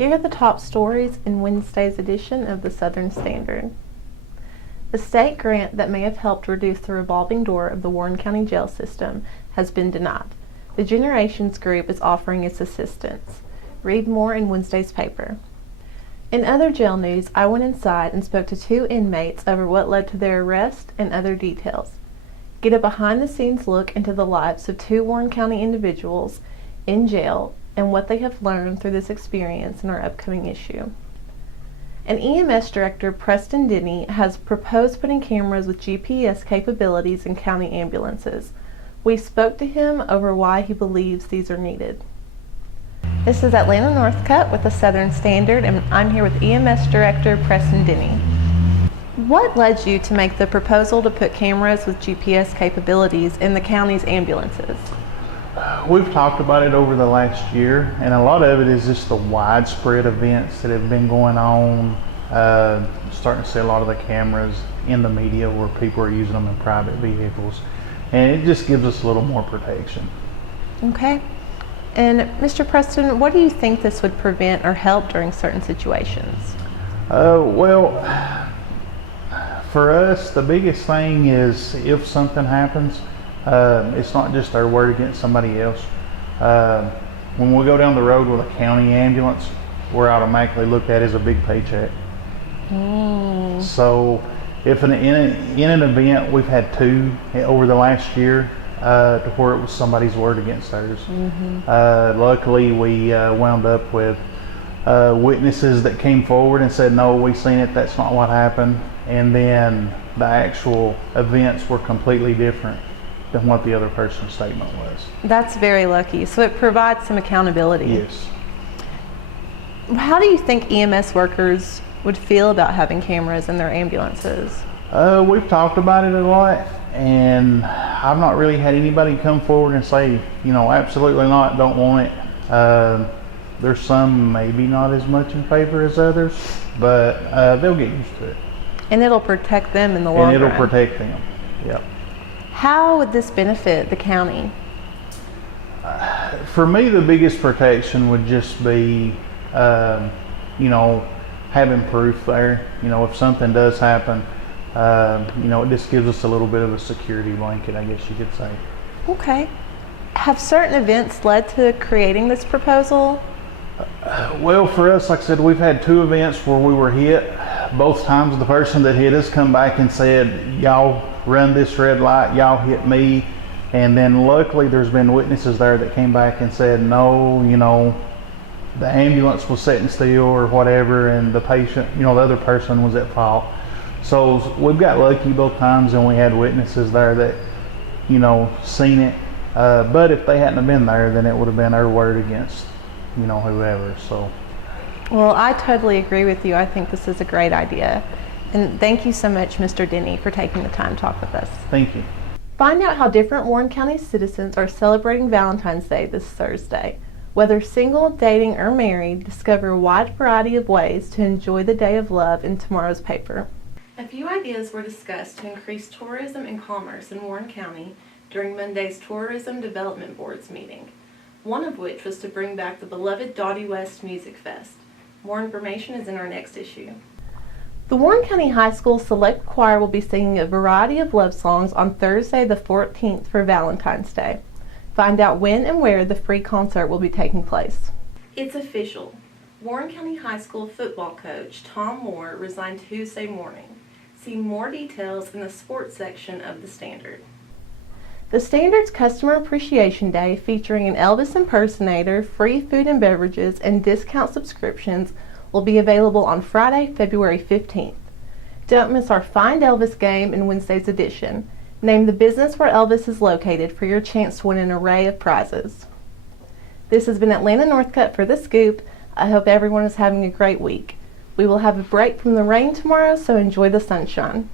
Here are the top stories in Wednesday's edition of the Southern Standard. A state grant that may have helped reduce the revolving door of the Warren County jail system has been denied. The Generations Group is offering its assistance. Read more in Wednesday's paper. In other jail news, I went inside and spoke to 2 inmates over what led to their arrest and other details. Get a behind-the-scenes look into the lives of 2 Warren County individuals in jail and what they have learned through this experience in our upcoming issue. An EMS director, Preston Denny, has proposed putting cameras with GPS capabilities in county ambulances. We spoke to him over why he believes these are needed. This is Atlanta Northcutt with the Southern Standard, and I'm here with EMS Director Preston Denny. What led you to make the proposal to put cameras with GPS capabilities in the county's ambulances? We've talked about it over the last year, and a lot of it is just the widespread events that have been going on. Starting to see a lot of the cameras in the media where people are using them in private vehicles, and it just gives us a little more protection. Okay. And Mr. Preston, what do you think this would prevent or help during certain situations? Well, for us, the biggest thing is if something happens, it's not just our word against somebody else. When we go down the road with a county ambulance, we're automatically looked at as a big paycheck. So if in an event, we've had 2 over the last year, to where it was somebody's word against theirs. Luckily, we wound up with witnesses that came forward and said, no, we seen it, that's not what happened. And then the actual events were completely different than what the other person's statement was. That's very lucky. So it provides some accountability. Yes. How do you think EMS workers would feel about having cameras in their ambulances? We've talked about it a lot, and I've not really had anybody come forward and say, absolutely not, don't want it. There's some maybe not as much in favor as others, but they'll get used to it. And it'll protect them in the long run. And it'll protect them, yep. How would this benefit the county? For me, the biggest protection would just be, having proof there. If something does happen, it just gives us a little bit of a security blanket, I guess you could say. Okay. Have certain events led to creating this proposal? Well, for us, like I said, we've had 2 events where we were hit. Both times the person that hit us come back and said, y'all run this red light, y'all hit me. And then luckily there's been witnesses there that came back and said, no, the ambulance was sitting still or whatever, and the patient, the other person was at fault. So we've got lucky both times, and we had witnesses there that, seen it. But if they hadn't have been there, then it would have been our word against, whoever. So. Well, I totally agree with you. I think this is a great idea. And thank you so much, Mr. Denny, for taking the time to talk with us. Thank you. Find out how different Warren County citizens are celebrating Valentine's Day this Thursday. Whether single, dating, or married, discover a wide variety of ways to enjoy the day of love in tomorrow's paper. A few ideas were discussed to increase tourism and commerce in Warren County during Monday's Tourism Development Board's meeting, one of which was to bring back the beloved Dottie West Music Fest. More information is in our next issue. The Warren County High School Select Choir will be singing a variety of love songs on Thursday the 14th for Valentine's Day. Find out when and where the free concert will be taking place. It's official. Warren County High School football coach Tom Moore resigned Tuesday morning. See more details in the sports section of the Standard. The Standard's Customer Appreciation Day, featuring an Elvis impersonator, free food and beverages, and discount subscriptions, will be available on Friday, February 15th. Don't miss our Find Elvis game in Wednesday's edition. Name the business where Elvis is located for your chance to win an array of prizes. This has been Atlanta Northcutt for The Scoop. I hope everyone is having a great week. We will have a break from the rain tomorrow, so enjoy the sunshine.